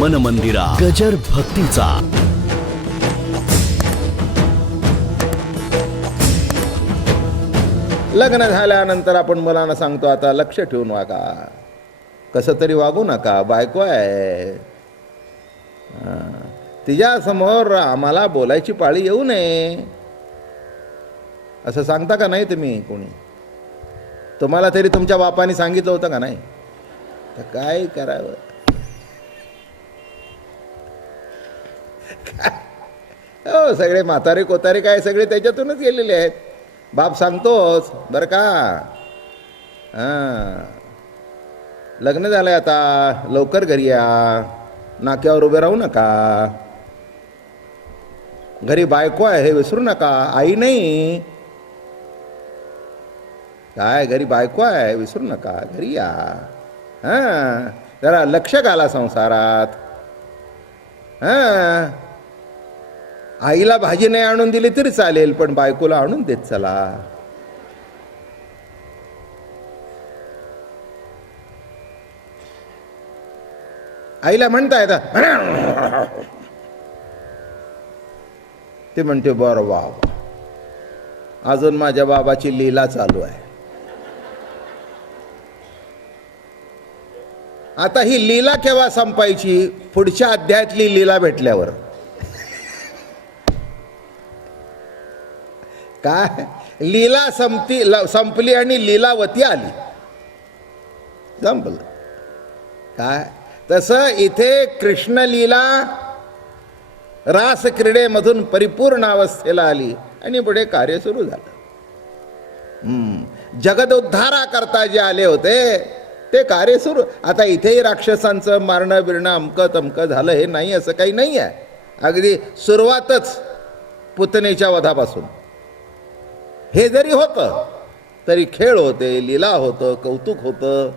मन मंदिरा गजर भक्तीचा. लग्न झाल्यानंतर आपण मुलांना सांगतो आता लक्ष ठेवून वागा, कसं तरी वागू नका, बायको आहे, तिच्यासमोर आम्हाला बोलायची पाळी येऊ नये, असं सांगता का नाही तुम्ही? कोणी तुम्हाला तरी तुमच्या बापाने सांगितलं होतं का नाही? तर काय करावं? हो, सगळे म्हातारे कोतारे काय सगळे त्याच्यातूनच गेलेले आहेत. बाप सांगतोच बरं का. लग्न झालंय आता, लवकर घरी या, नाक्यावर उभे राहू नका, घरी बायको आहे हे विसरू नका, आई नाही काय, घरी बायको आहे विसरू नका, घरी या, जरा लक्ष घाला संसारात. आईला भाजी नाही आणून दिली तरी चालेल, पण बायकोला आणून देत चला. आईला म्हणता येतं, ते म्हणते बरं बाबा, अजून माझ्या बाबाची लीला चालू आहे. आता ही लीला केव्हा संपायची? पुढच्या अध्यायातली लीला भेटल्यावर. काय लीला संपली आणि लीलावती आली, संपलं. काय तसं इथे कृष्ण लीला रास क्रीडेमधून परिपूर्ण अवस्थेला आली आणि पुढे कार्य सुरू झालं. जगदोद्धारा करता जे आले होते ते कार्य सुरू. आता इथेही राक्षसांचं मारणं बिरणं अमकं तमकं झालं हे नाही असं काही नाही आहे. अगदी सुरुवातच पुतनेच्या वधापासून हे जरी होतं तरी खेळ होते, लीला होतं, कौतुक होतं,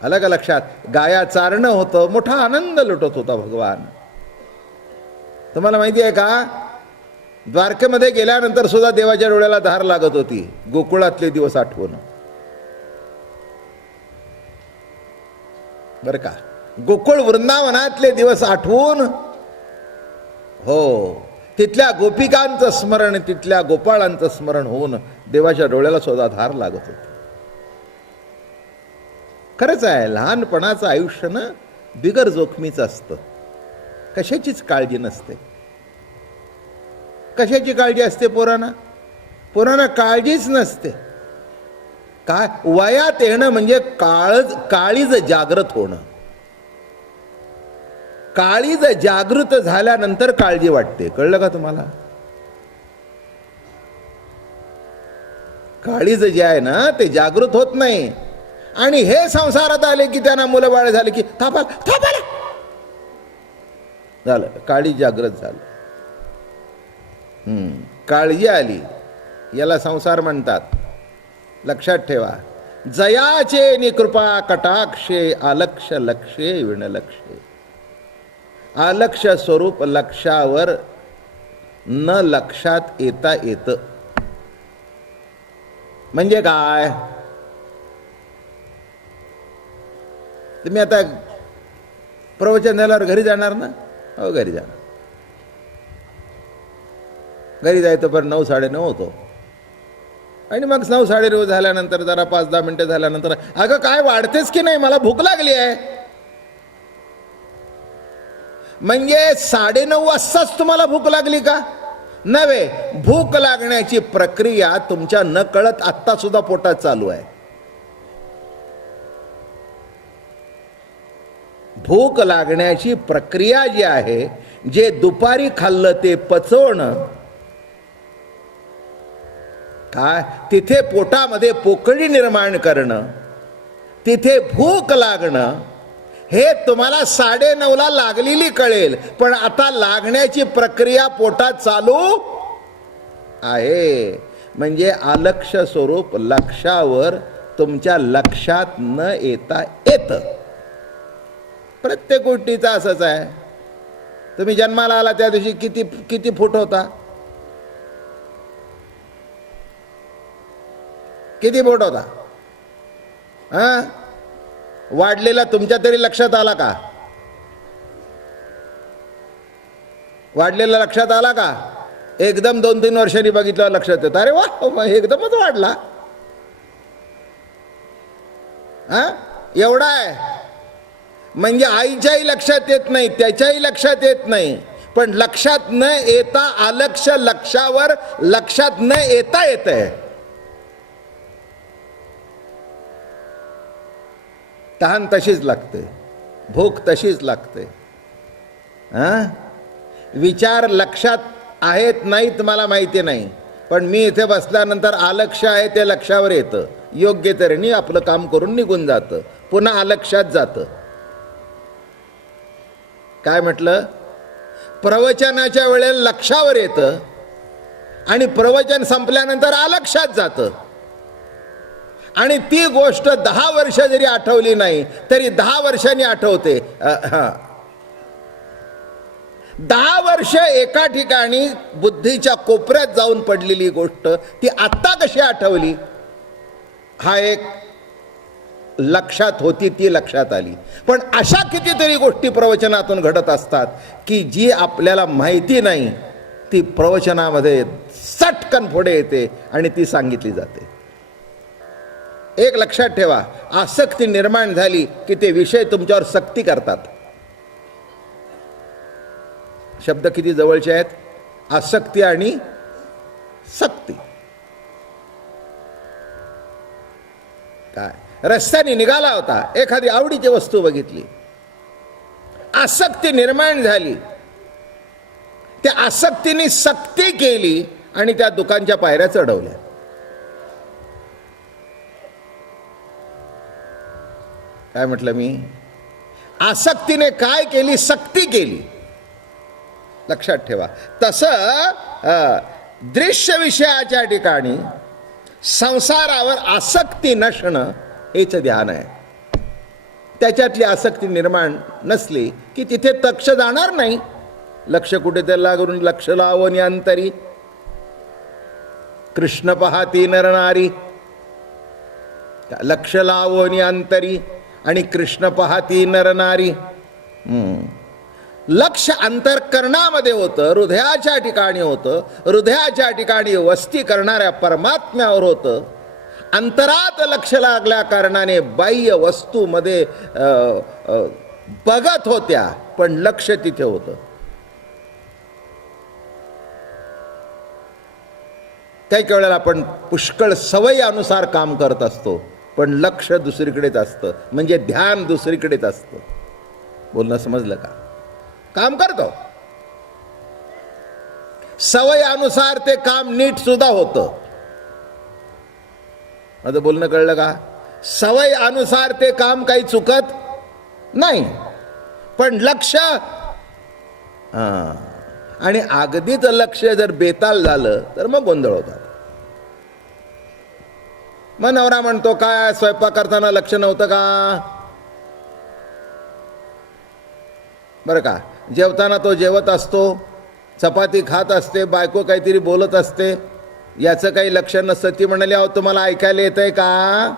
अलग लक्षात गाया चारणं होतं, मोठा आनंद लुटत होता भगवान. तुम्हाला माहिती आहे का, द्वारकेमध्ये गेल्यानंतर सुद्धा देवाच्या डोळ्याला धार लागत होती गोकुळातले दिवस आठवून. बरं का, गोकुळ वृंदावनातले दिवस आठवून, हो, तिथल्या गोपिकांचं स्मरण, तिथल्या गोपाळांचं स्मरण होऊन देवाच्या डोळ्याला सुद्धा धार लागत होती. खरंच आहे, लहानपणाचं आयुष्य ना बिगर जोखमीचं असतं, कशाचीच काळजी नसते. कशाची काळजी असते पोरांना? पोरांना काळजीच नसते. काय वयात येणं म्हणजे काळीज जागृत होणं. काळीज जागृत झाल्यानंतर काळजी वाटते. कळलं का तुम्हाला? काळीज जे आहे ना ते जागृत होत नाही, आणि हे संसारात आले की त्यांना मुलं बाळ झाले की थापाला झालं, काळीज जागृत झालं. काळजी आली, याला संसार म्हणतात. लक्षात ठेवा, जयाचे निकृपा कटाक्षे आलक्ष लक्षे विणलक्षे. आलक्ष स्वरूप लक्षावर न लक्षात येता येत. म्हणजे काय? तुम्ही आता प्रवचन झाल्यावर घरी जाणार ना? हो, घरी जाणार. घरी जायचं पण 9, 9:30 होतो, आणि मग 9, 9:30 झाल्यानंतर जरा 5-10 मिनिटं झाल्यानंतर, अगं काय वाढतेच की नाही, मला भूक लागली आहे. म्हणजे 9:30 वाजताच तुम्हाला भूक लागली का? नव्हे, भूक लागण्याची प्रक्रिया तुमच्या न कळत आत्ता सुद्धा पोटात चालू आहे. भूक लागण्याची प्रक्रिया जी आहे, जे दुपारी खाल्लं ते पचवणं, काय तिथे पोटामध्ये पोकळी निर्माण करणं, तिथे भूक लागणं, हे तुम्हाला 9:30ला लागलेली कळेल, पण आता लागण्याची प्रक्रिया पोटात चालू आहे. म्हणजे अलक्ष स्वरूप लक्षावर तुमच्या लक्षात न येता येतं. प्रत्येक गोष्टीचा असंच आहे. तुम्ही जन्माला आला त्या दिवशी किती फूट होता? किती फूट होता? वाढलेला तुमच्या तरी लक्षात आला का? वाढलेला लक्षात आला का? एकदम 2-3 वर्षांनी बघितलं लक्षात येतं, अरे वा मग एकदमच वाढला. हा एवढा आहे म्हणजे आईच्याही लक्षात येत नाही, त्याच्याही लक्षात येत नाही. पण लक्षात न येता अलक्ष लक्षावर लक्षात न येता येत आहे. तहान तशीच लागते, भूक तशीच लागते. विचार लक्षात आहेत नाहीत मला माहिती नाही, पण मी इथे बसल्यानंतर अलक्ष आहे ते लक्षावर येतं. योग्य तऱ्हेने आपलं काम करून निघून जातं, पुन्हा अलक्षात जातं. काय म्हटलं? प्रवचनाच्या वेळेला लक्षावर येतं आणि प्रवचन संपल्यानंतर अलक्षात जातं. आणि ती गोष्ट 10 वर्ष जरी आठवली नाही तरी 10 वर्षांनी आठवते. 10 वर्ष एका ठिकाणी बुद्धीच्या कोपऱ्यात जाऊन पडलेली गोष्ट ती आत्ता कशी आठवली? हा एक लक्षात होती, ती लक्षात आली. पण अशा कितीतरी गोष्टी प्रवचनातून घडत असतात की जी आपल्याला माहिती नाही, ती प्रवचनामध्ये सटकन पुढे येते आणि ती सांगितली जाते. एक लक्षात ठेवा, आसक्ती निर्माण झाली की ते विषय तुमच्यावर सक्ती करतात. शब्द किती जवळचे आहेत, आसक्ती आणि सक्ती. काय रस्त्याने निघाला होता, एखादी आवडीची वस्तू बघितली, आसक्ती निर्माण झाली, त्या आसक्तीने सक्ती केली आणि त्या दुकानच्या पायऱ्या चढवल्या. काय म्हटलं मी? आसक्तीने काय केली? सक्ती केली. लक्षात ठेवा. तसं दृश्य विषयाच्या ठिकाणी संसारावर आसक्ती नसणं हेच ध्यान आहे. त्याच्यातली आसक्ती निर्माण नसली की तिथे लक्ष जाणार नाही. लक्ष कुठे लागून लक्ष लावून अंतरी कृष्ण पाहती नर नारी. लक्ष लावून अंतरी आणि कृष्ण पाहती नर नारी. लक्ष अंतःकरणामध्ये होतं, हृदयाच्या ठिकाणी होतं, हृदयाच्या ठिकाणी वस्ती करणाऱ्या परमात्म्यावर होतं. अंतरात लक्ष लागल्या कारणाने बाह्य वस्तूमध्ये बघत होत्या, पण लक्ष तिथे होतं. काही वेळेला आपण पुष्कळ सवयीनुसार काम करत असतो, पण लक्ष दुसरीकडेच असतं, म्हणजे ध्यान दुसरीकडेच असतं. बोलणं समजलं का? काम करतो सवयीनुसार ते काम नीट सुद्धा होतं. माझं बोलणं कळलं का? सवयीनुसार ते काम काही चुकत नाही, पण लक्ष आणि अगदीच लक्ष जर बेताल झालं तर मग गोंधळ होतात. मग नवरा म्हणतो, काय स्वयंपाक करताना लक्ष नव्हतं का? बरं का, जेवताना तो जेवत असतो, चपाती खात असते, बायको काहीतरी बोलत असते, याचं काही लक्ष नसतं. ती म्हणाली, अहो तुम्हाला ऐकायला येतंय का?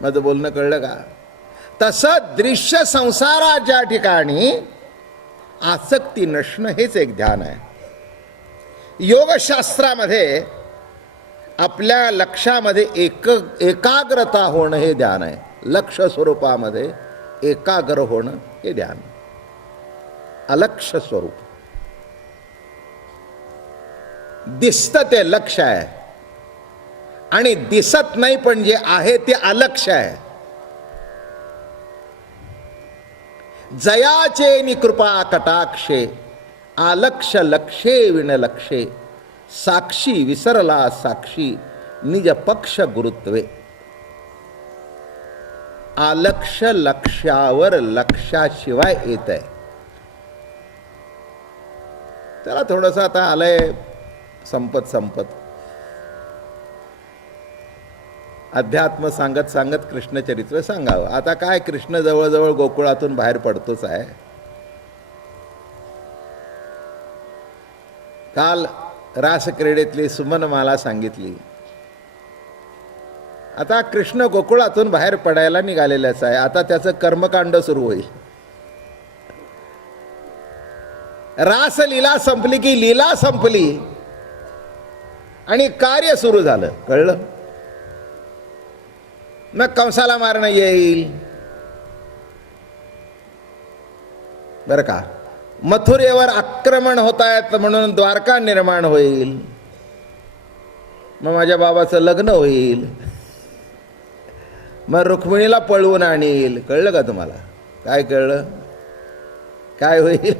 माझं बोलणं कळलं का? तसं दृश्य संसाराच्या ठिकाणी आसक्ती नसणं हेच एक ध्यान आहे. योगशास्त्रामध्ये आपल्या लक्षामध्ये एकाग्रता होणं हे ध्यान आहे. लक्ष स्वरूपामध्ये एकाग्र होणं हे ध्यान. अलक्ष स्वरूप दिसतं ते लक्ष आहे आणि दिसत नाही पण जे आहे ते अलक्ष आहे. जयाचे नि कृपा कटाक्षे आलक्ष लक्षे विनलक्षे साक्षी विसरला साक्षी निज पक्ष गुरुत्वे. आलक्ष लक्षावर लक्षाशिवाय येत आहे. त्याला थोडंसं आता आलंय संपत अध्यात्म सांगत सांगत कृष्णचरित्र सांगावं. आता काय, कृष्ण जवळजवळ गोकुळातून बाहेर पडतोच आहे. काल रासक्रीडेतली सुमनमाला सांगितली. आता कृष्ण गोकुळातून बाहेर पडायला निघालेलाच आहे. आता त्याचं कर्मकांड सुरू होईल. रासलीला संपली की लीला संपली आणि कार्य सुरू झालं. कळलं? मग कंसाला मारणं येईल बरं का. मथुरेवर आक्रमण होत आहेत म्हणून द्वारका निर्माण होईल. मग माझ्या बाबाचं लग्न होईल. मग रुक्मिणीला पळवून आणील. कळलं का तुम्हाला? काय कळलं? काय होईल?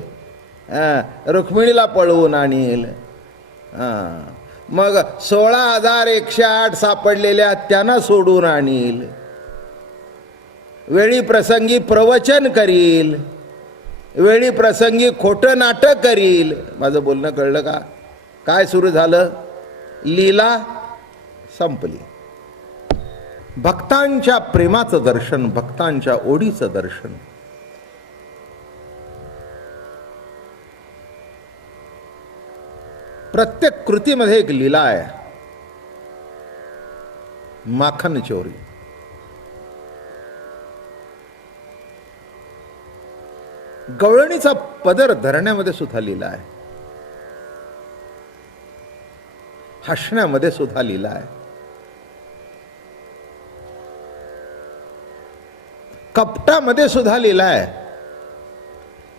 रुक्मिणीला पळवून आणील. मग 16,108 सापडलेल्या त्यांना सोडून आणील. वेळी प्रसंगी प्रवचन करील. वेळी प्रसंगी खोटं नाटक करील. माझं बोलणं कळलं का? काय सुरू झालं? लीला संपली. भक्तांच्या प्रेमाचं दर्शन, भक्तांच्या ओढीचं दर्शन. प्रत्येक कृतीमध्ये एक लीला आहे. माखन चोरी, गवळणीचा पदर धरण्यामध्ये सुद्धा लीला आहे. हसण्यामध्ये सुद्धा लीला आहे. कपटामध्ये सुद्धा लीला आहे.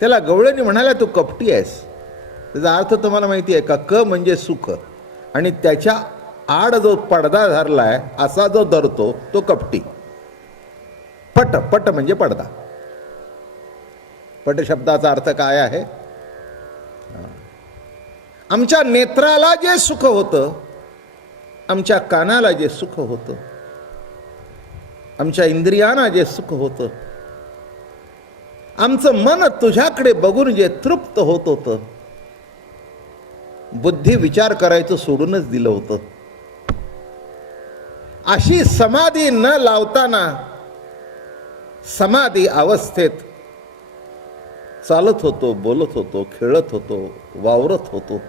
त्याला गवळणी म्हणाल्या तू कपटी आहेस. त्याचा अर्थ तुम्हाला माहिती आहे का? क म्हणजे सुख आणि त्याच्या आड जो पडदा धरलाय असा जो धरतो तो कपटी. पट, पट म्हणजे पडदा. पट शब्दाचा अर्थ काय आहे? आमच्या नेत्राला जे सुख होतं, आमच्या कानाला जे सुख होतं, आमच्या इंद्रियांना जे सुख होतं, आमचं मन तुझ्याकडे बघून जे तृप्त होत होतं, बुद्धी विचार करायचं सोडूनच दिलं होतं, अशी समाधी न लावताना समाधी अवस्थेत चालत होतो, बोलत होतो, खेळत होतो, वावरत होतो.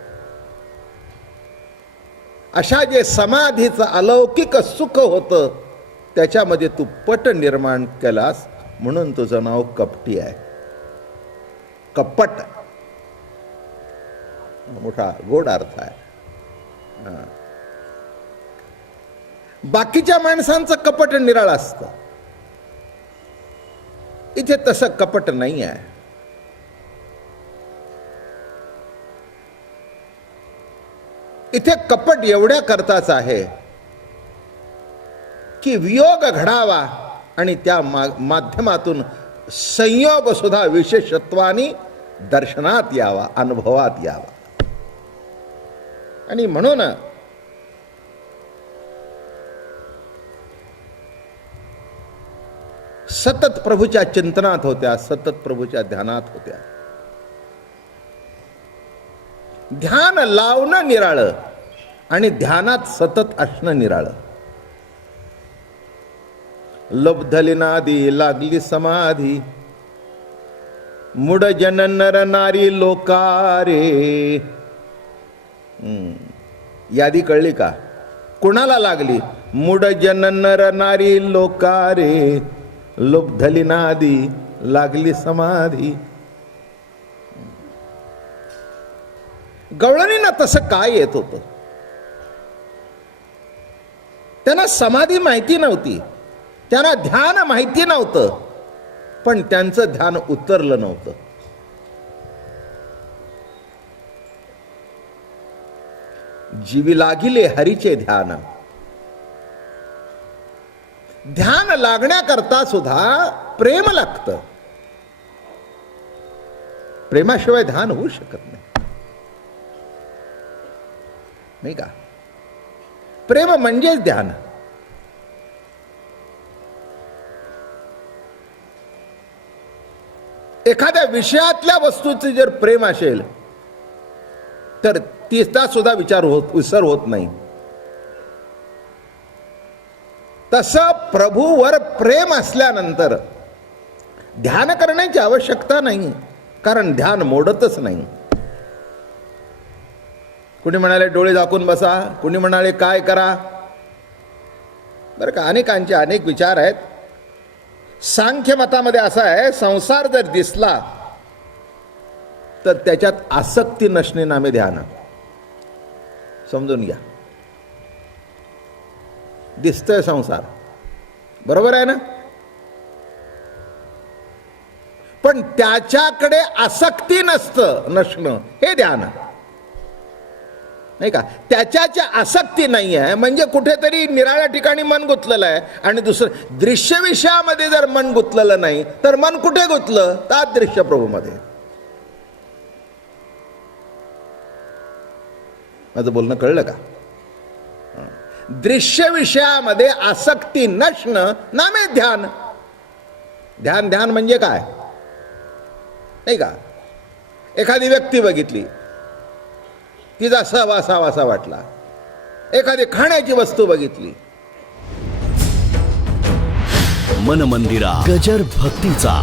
अशा जे समाधीचं अलौकिक सुख होतं त्याच्यामध्ये तू पट निर्माण केलास म्हणून तुझं नाव कपटी आहे. कपट मोठा गोड अर्थ आहे. बाकीच्या माणसांचं कपट निराळ असतं. इथे तसं कपट नाही आहे. इथे कपट एवढ्या करताच आहे की वियोग घडावा आणि त्या माध्यमातून संयोग सुद्धा विशेषत्वाने दर्शनात यावा, अनुभवात यावा. आणि म्हणून सतत प्रभूच्या चिंतनात होत्या, सतत प्रभूच्या ध्यानात होत्या. ध्यान लावणं निराळं आणि ध्यानात सतत असणं निराळं. लब्धलिनादी लागली समाधी, मुड जन नर नारी लोकारे. यादी कळली का? कुणाला लागली? मुड जन नर नारी लोकारे, लुब्धलिनादी लागली समाधी. गवळणींना तसं काय येत होतं? त्यांना समाधी माहिती नव्हती, त्यांना ध्यान माहिती नव्हतं, पण त्यांचं ध्यान उतरलं नव्हतं. जीवी लागिले हरीचे ध्यान. ध्यान लागण्याकरता सुद्धा प्रेम लागतं. प्रेमाशिवाय ध्यान होऊ शकत नाही, नाही का? प्रेम म्हणजेच ध्यान. एखाद्या विषयातल्या वस्तूचे जर प्रेम असेल तर तिचा सुद्धा विसर होत नाही. तसं प्रभूवर प्रेम असल्यानंतर ध्यान करण्याची आवश्यकता नाही, कारण ध्यान मोडतच नाही. कुणी म्हणाले डोळे झाकून बसा, कुणी म्हणाले काय करा. बरं का, अनेकांचे अनेक विचार आहेत. सांख्य मतामध्ये असा आहे, संसार जर दिसला तर त्याच्यात आसक्ती नसणे नामे ध्यान. समजून घ्या. दिसतोय संसार, बरोबर आहे ना, पण त्याच्याकडे आसक्ती नसणं हे ध्यान, नाही का. त्याच्याची आसक्ती नाही आहे म्हणजे कुठेतरी निराळ्या ठिकाणी मन गुंतलेलं आहे. आणि दुसरं, दृश्य विषयामध्ये जर मन गुंतलेलं नाही तर मन कुठे गुंतलं, तर दृश्य प्रभूमध्ये. माझं बोलणं कळलं का? दृश्य विषयामध्ये आसक्ती नसणं नामे ध्यान. ध्यान ध्यान म्हणजे काय, नाही का. एखादी व्यक्ती बघितली, तिचा सहवासावासा वाटला. एखादी खाण्याची वस्तू बघितली. मन मंदिरा गजर भक्तीचा.